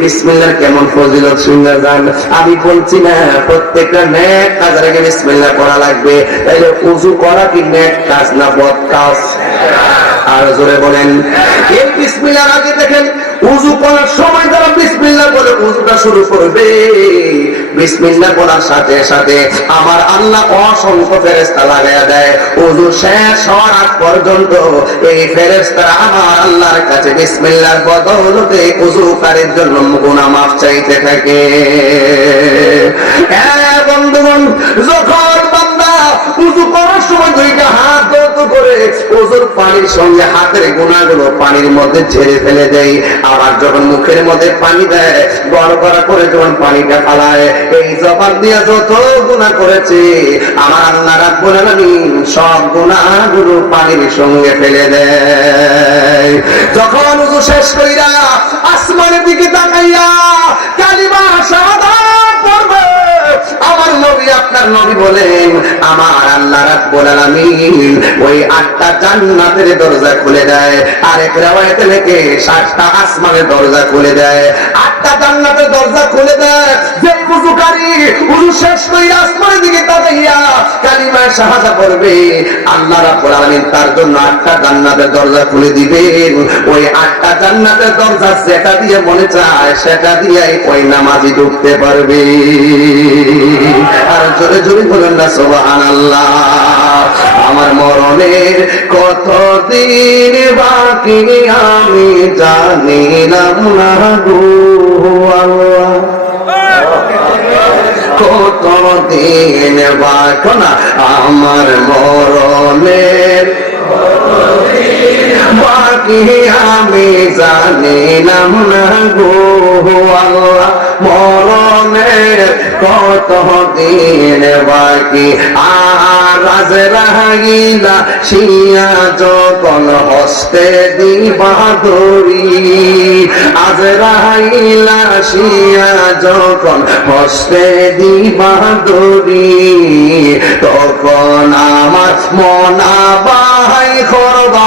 বিসমিল্লার কেমন ফজিলত শুনে যান আমি বলছি না, প্রত্যেকটা নেক কাজের আগে বিসমিল্লা করা লাগবে। তাইলে উজু করা কি নেক কাজ না বদ কাজ? আর জোরে বলেন। বিসমিল্লার আগে দেখেন, উজু করার সময় তারা বিসমিল্লাহ বলে উজুটা শুরু করবে বিসমিল্লাহ বলার সাথে সাথে আমার আল্লাহ অসংখ্য ফেরেস্তা লাগাইয়া দেয়। উজু শেষ হওয়ার আগ পর্যন্ত এই ফেরেস্তারা আমার আল্লাহর কাছে বিসমিল্লাহর বদৌলতে উজুকারীর জন্য গুনাহ মাফ চাইতে থাকে হ্যাঁ বন্ধুগণ যখন বান্দা উজু করার সময় দুইটা হাত দৌত করে উজুর পানির সঙ্গে হাতের গুণাগুলো পানির মধ্যে ঝেড়ে ফেলে দেয়। আবার যখন মুখের মধ্যে পানি দেয়, বড় করা করে যখন পানিটা ফালায়, এই জবান দিয়া যত গুণা করেছে, আমার আল্লাহ রাব্বুল আলামিন সব গুণাগুলো পানির সঙ্গে ফেলে দেয়। যখন শেষ কইরা আসমানের দিকে তাকাইয়া কালিমা নবী আপনার নবী বলেন, আমার আল্লাহ রাব্বুল আলামিন ওই আটটা জান্নাতের দরজা খুলে দেয়, আরেক রাওয়ায়াতে লেখে সাতটা আসমানের দরজা খুলে দেয়। আটটা জান্নাতের দরজা খুলে দেয় যে উযুকারী উযু শেষ করে আসমানের দিকে তাকাইয়া কালিমা শাহাদা পড়বে, আল্লাহ রাব্বুল আলামিন তার জন্য আটটা জান্নাতের দরজা খুলে দিবেন। ওই আটটা জান্নাতের দরজা সেটা দিয়ে মনে চায়, সেটা দিয়েই ওই নামাজি ঢুকতে পারবে। আর জোরে জোরে বলেন না সোহান আমার মরণের কত দিন বাকি আমি জানি না গো আল্লাহ। কত দিন বাকি আমার মরণের বাকি আমি জানিলাম না গো আল্লাহ, মরণের কত দিন বাকি? আর রাজ রাহিলা শিয়া যখন হস্তে দিবা দড়ি, আজ রাহিলা শিয়া যখন হস্তে দিবা দড়ি, তখন আমার মনা বাহাই করবা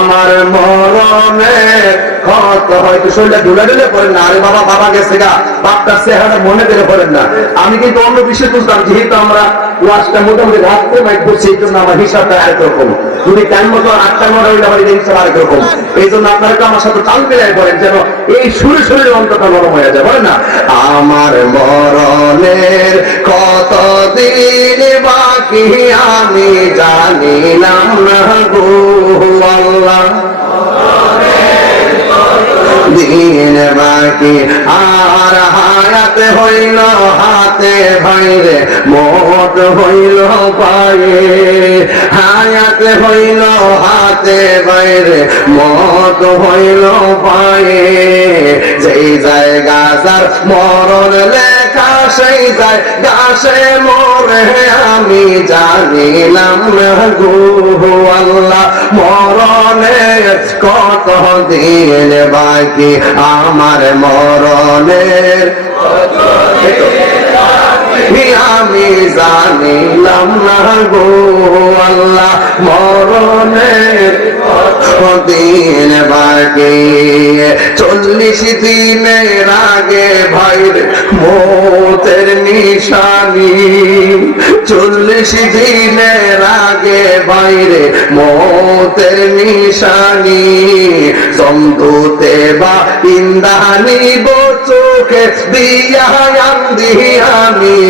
আমার মরণের কত হয়তো শরীরে ঢুলে ঢুলে পড়েন না। আরে বাবা বাবা গেছে গা। বাপটার চেহারা মনে করে পড়েন না। আমি কিন্তু অন্য বিষয় বুঝলাম যেহেতু আমরা ওয়াশটা মোটামুটি রাত্রে মাইক করছি, এই জন্য আমার হিসাবটা আরেক রকম যদি টাইম মতো আটটা নটা হইলে আমার হিসাব আরেক রকম এই জন্য আপনারা একটু আমার সাথে তাল মিলাই পড়েন যেন এই সুরে সুরে অন্তটা নরম হয়ে যায়। বলেন না? আমার মরণের কত দিন বাকি আমি জানিলাম না গো। আল্লাহ দিন বাকি আর হইল, হাতে ভাইরে মত হইল পায়ে। হায়াতে হইল, হাতে বাইরে মত হইল পায়ে। যেই জায়গা যার মরণ লেখা সেই যায় গাছে মরে আমি জানিলাম না গো আল্লাহ মরণের কত দিন বাকি? আমার মরণের আমি জানিলাম না গো আল্লাহ, মরণের দিন বাকি। চল্লিশ দিনের আগে ভাইর মতের নিশানি। চল্লিশ দিনের আগে বাইরে মতের নিশানি। জমদুতে বা ইন্দানি চোখে দিয়া আমি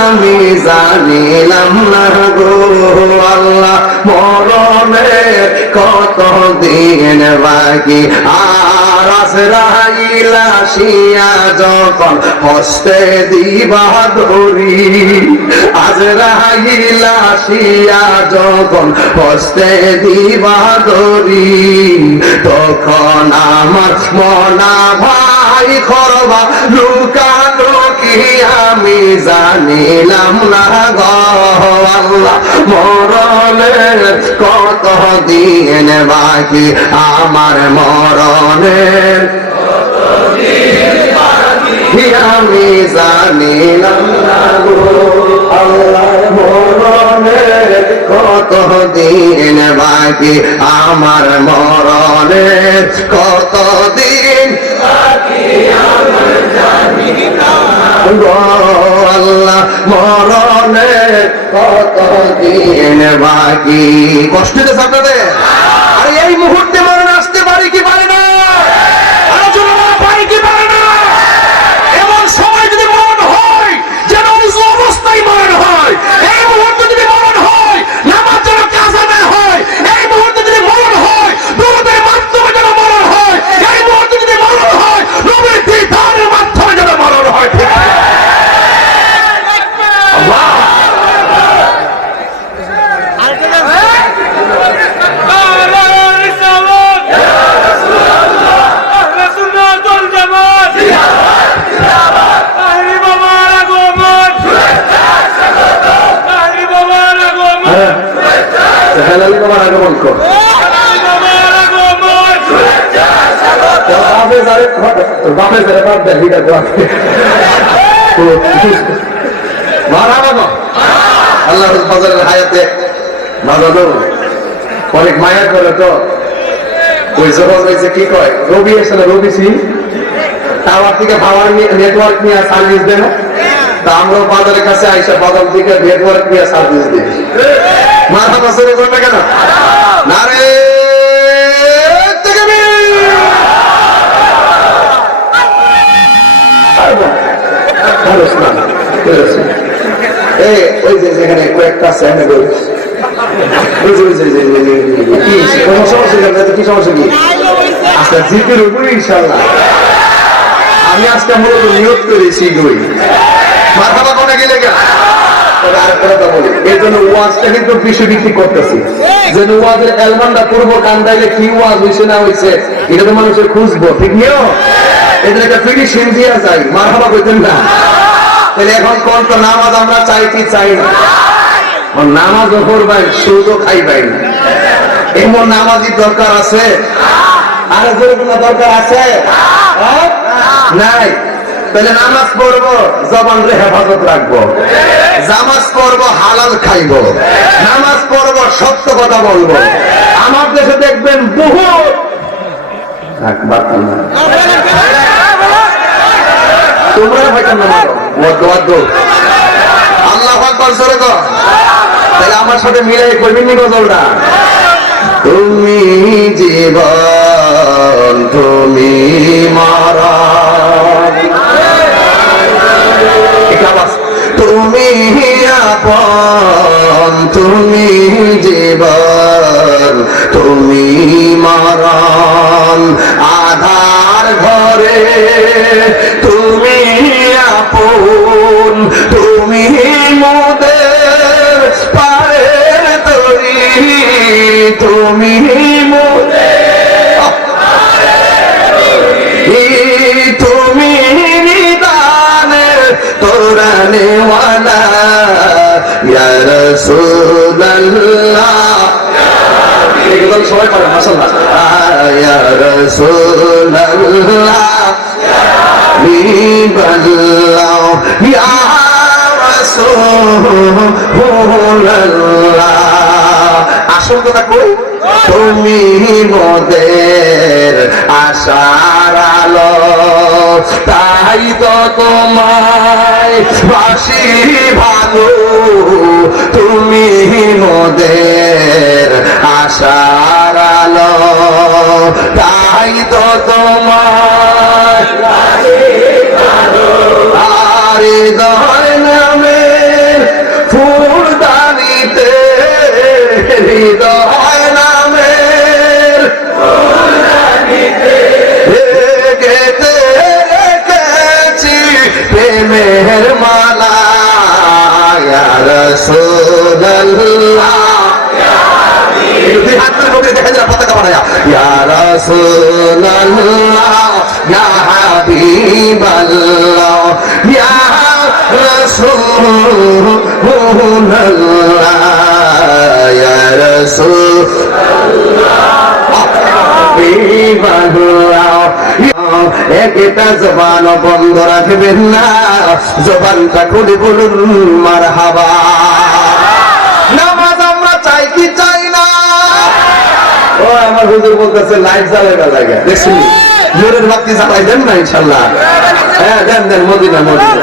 আমি জানিলাম না গো আল্লাহ, মরণের কত দিন বাকি। আর আজরাইল আসিয়া যখন হস্তে দিবা ধরি, আজরাইল আসিয়া যখন হস্তে দিবা ধরি, তখন আমার মনা ভাই খরবা লুকানো আমি জানিলাম না গো আল্লাহ, মরণের কত দিন বাকি? আমার মরণের আমি জানিলাম না গো আল্লাহর মরণের কত দিন বাকি? আমার মরণের কত দিন গো আল্লাহ মরণে কত দিন বাকি? কষ্ট আপনাদের? আর এই মরণ আসতে পারি কি পারে না আলোচনা পারি কি পারে না এমন সময় যদি মরণ হয় যেন উজু অবস্থায় মরণ হয় এই মুহূর্তে যদি মরণ হয় নামাজ যেন কাজা না হয় এই মুহূর্তে যদি মরণ হয় দূরদের মাধ্যমে যেন মরণ হয় এই মুহূর্তে যদি মরণ হয় নবীর দিদারের মাধ্যমে যেন মরণ হয় ঠিক আছে? আল্লাহ হেলালি তোমার আগমন কর বাপে যারে বাপে যারে বাপ দেয় হিটা মারা বাজানো অনেক মায়া করে তো। ওই যখন কি কয়, রবি এসে রবি সিং। টাওয়ার থেকে পাওয়ার নেটওয়ার্ক নিয়ে সার্ভিস দেন তা আমরা বাজারের কাছে আইসা বাজার থেকে নেটওয়ার্ক নিয়ে সার্ভিস দিই। মাথা বছরে করবে কেন? না রে এই ওই যে যেখানে আমি আজকে মূলত নিয়োগ করেছি দুই। মাথা বা কোনে গেলে গা তবে আরেকটা কথা বলি। এর জন্য ওয়াজটা কিন্তু বিষয়ভিত্তিক করতেছি। যে ওয়াজের অ্যালবামটা পূর্ব কান্দাইলে কি ওয়াজ হয়েছে না হয়েছে এটা তো মানুষের খুঁজবো ঠিক নিও এদের একটা ফিনিশিং দিয়া যায় মারহাবা কইতেন না। তাহলে এখন কোন তো নামাজ আমরা চাইছি চাই না। এমন নামাজির দরকার আছে? আরে দরকার আছে? নাই। তাহলে নামাজ পড়ব, জবান রে হেফাজত রাখব। জামাজ পড়ব, হালাল খাইবো। নামাজ পড়ব, সত্য কথা বলব। আমার দেশে দেখবেন বহু তুমি জীবন, তুমি মারা। তুমি আপন তুমি জীবন তুমি মরণ আধার আসল কথা কই? তুমি মোদের আশার আলো, তাই তো তোমায় বাসি ভালো। তুমি মোদের আশার আলো, তাই তো তোমায় ইয়া রাসূলুল্লাহ ইয়া হাবিবাল্লাহ ইয়া রাসূলুল্লাহ ইয়া রাসূল একটা জবান বন্ধ রাখবেন না জবানটা খুলে বলুন মার হাবা ও আমার হুজুর বলতেছে লাইট জ্বালাইবা লাগে। জোরের বাতি জ্বালাই দেন না ইনশাল্লাহ। হ্যাঁ দেন দেন মদিনা মদিনা।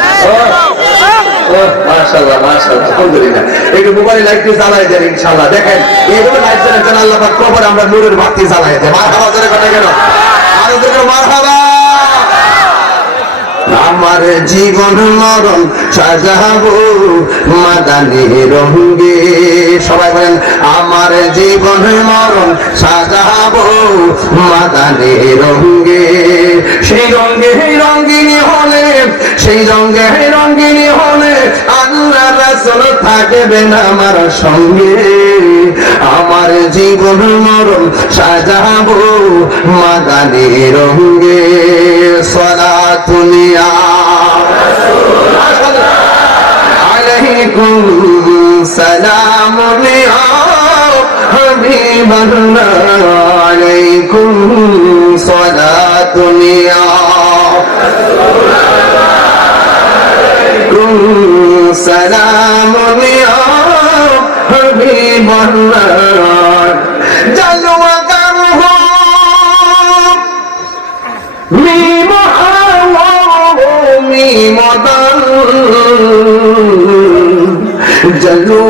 একটু মোবাইল লাইট দিয়ে জ্বালাই দেন ইনশাল্লাহ। দেখেন লাইট জ্বালাচ্ছেন আল্লাহ পাক কবর আমরা নূরের বাতি জ্বালাই দেন। মারহাবা জোরে কথা কেন? আরও জোরে মারহাবা। আমার জীবন মরণ সাজাবো মাদানি রঙ্গে। সবাই বলেন, আমার জীবন মরণ সাজাবো মাদানি রঙ্গে। সেই রঙ্গে রঙ্গিনী হলে, সেই রঙ্গে রঙ্গিনী হলে রাসুল থাকবেন আমার সঙ্গে। আমার জীবন মরণ সাজাবো মাদানি রঙ্গে সলা তুলিয়া সালাম হাবিবাল্লাহ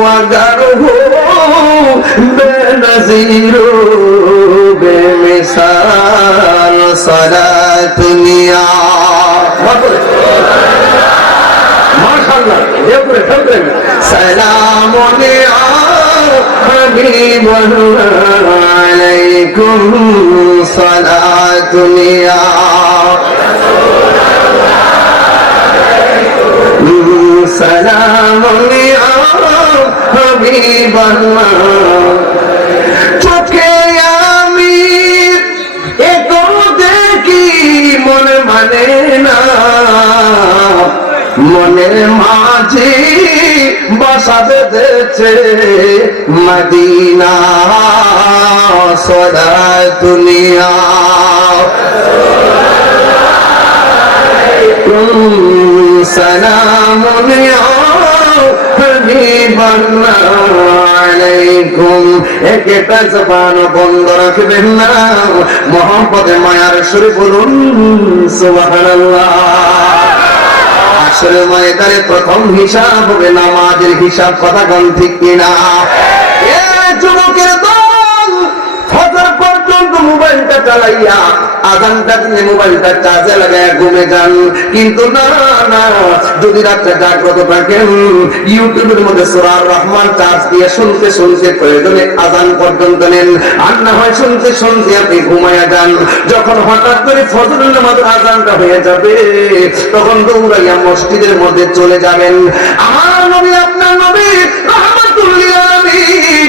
وغره بنظير بمثال صلاة يا ما شاء الله سلام يا حبيب عليكم صلاة يا سلام يا হাবিব চোখে আমি এখন দেখি মনে মানে না। মনে মাঝে বাসা বেঁধেছে মদিনা। সদা দুনিয়া। সনা মনিয়া الله عليكم একটা জবান বন্ধ রাখবেন না মোহাম্মদে মায়ার সুরে বলুন সুবহানাল্লাহ আসলে ময়দানে প্রথম হিসাব হবে নামাজের হিসাব কথা গণ ঠিক কিনা এ যুবকের দল ফজর পর্যন্ত মোবাইলটা চালাইয়া আজানটা মোবাইলটা চার্জে লাগায় ঘুমে যান। কিন্তু না না, যদি রাত্রে জাগ্রত থাকেন, ইউটিউবের মধ্যে সোরার রহমান চার্জ দিয়ে শুনতে শুনতে প্রয়োজনে আজান পর্যন্ত নেন। আর না হয় শুনতে শুনতে আপনি যান। যখন হঠাৎ করে ফজরের নামাজ আজানটা হয়ে যাবে, তখন দৌড়াইয়া মসজিদের মধ্যে চলে যাবেন। আমার নবী, আপনার নবী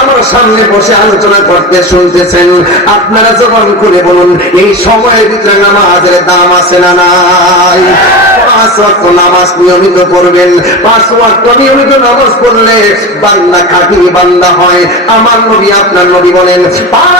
আমার সামনে বসে আলোচনা করতে শুনতেছেন। আপনারা জবান করে বলুন, এই সময়ের ভিতরে নামাজের দাম আছে না নাই? পাঁচ ওয়াক্ত নামাজ নিয়মিত করবেন পাঁচ নিয়মিত নামাজ পড়লে বান্দা খাঁটি বান্দা হয়। আমার নবী, আপনার নবী বলেন, পাঁচ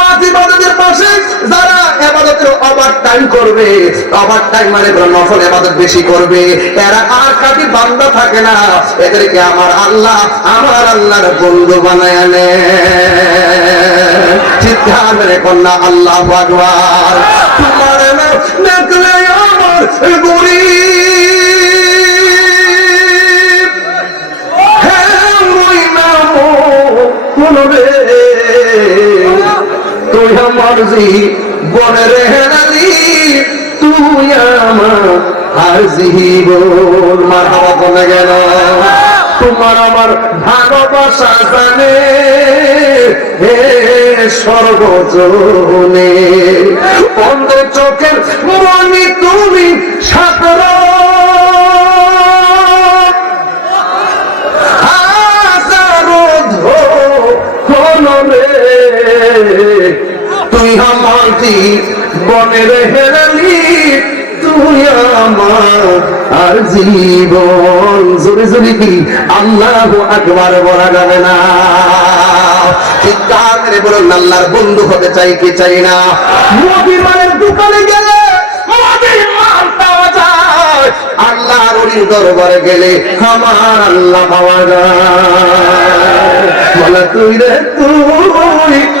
ইবাদতের পাশে যারা এবাদতের ওভার টাইম করবে, ওভার টাইম মানে নফল এবাদত বেশি করবে। এরা আর কাটি বান্দা থাকে না। এদেরকে আমার আল্লাহ, আমার আল্লাহর বন্ধু বানায় আনে। চিৎকার মেরে কন্যা আল্লাহ ভগবান তোমার না দেখলে আমার গরিব তুই আমার জি বনের হেরালি তুই আমার আর মার বলে গেল। তোমার আমার ভালোবাসা জানে, হে সর্বজনে। অন্ধ চোখের মনি তুমি সাঁতর বনের হেরালি তুই আমার আর জীবন। জোরে জোরে কি? আল্লাহ আকবার বলা যাবে না। করে বলুন, আল্লাহর বন্ধু হতে চাই কি চাই না? দোকানে গেলে আল্লাহর দরবারে গেলে আমার আল্লাহ পাওয়া যায়। বলে, তুই রে, তুই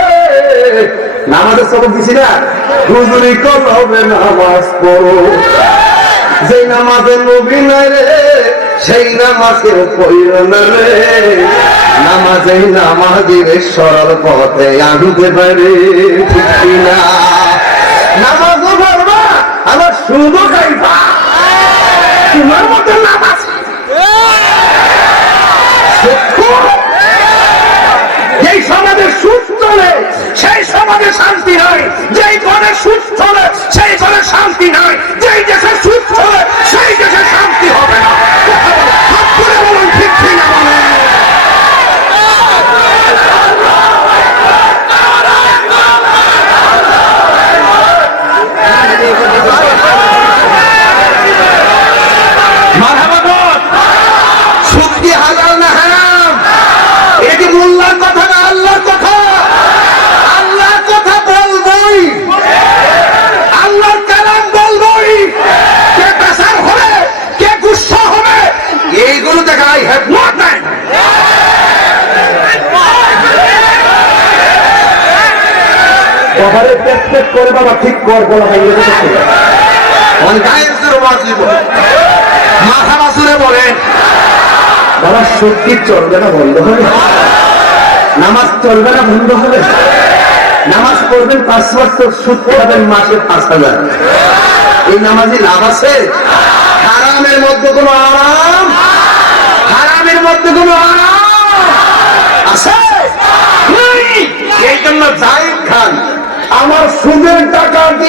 নামাজের সবক দিছি না? হুজুরি কলবে নামাজ পড়ো। যেই নামাজে নবী নাই রে, সেই নামাজকে পড়িল না রে। নামাজে নামাজির সরল পথে আনতে পারে, ঠিক কিনা? নামাজও পড়বা, আবার সুদও খাইবা তোমার মতো নামাজ যেই সমাজে সুদ চলে সমাজে শান্তি নয় যেই ঘরে সুস্থ সেই ঘরে শান্তি নয় যেই দেশে সুদ চলে সেই দেশে শান্তি হবে না কথা বলো, হাত তুলে বলুন ঠিক ঠিক না বলেন সুদ কি হালাল না হারাম এটি মোল্লার কথা না আল্লাহর কথা আল্লাহর কথা বলবই আল্লাহর কালাম বলবই কে পেশার হবে কে গুসা হবে এইগুলো দেখা আই হ্যাভ নট নাই বাবারে পেট পেট করে বাবা ঠিক কর বলা হয় অন গায়ের জোর বাঁচিব মাথা বাসুরে বলেন বাবা সত্যি চলবে না বন্ধ হবে নামাজ চলবে না বন্ধ হবে নামাজ পড়বেন পাঁচ বছর সুদ পাবেন মাসে পাঁচ হাজার। এই নামাজে লাভ আছে? হারামের মধ্যে কোনো আরাম? হারামের মধ্যে কোনো আরাম? আছে। এই জন্য জাহিদ খান আমার সুদের টাকা দিয়ে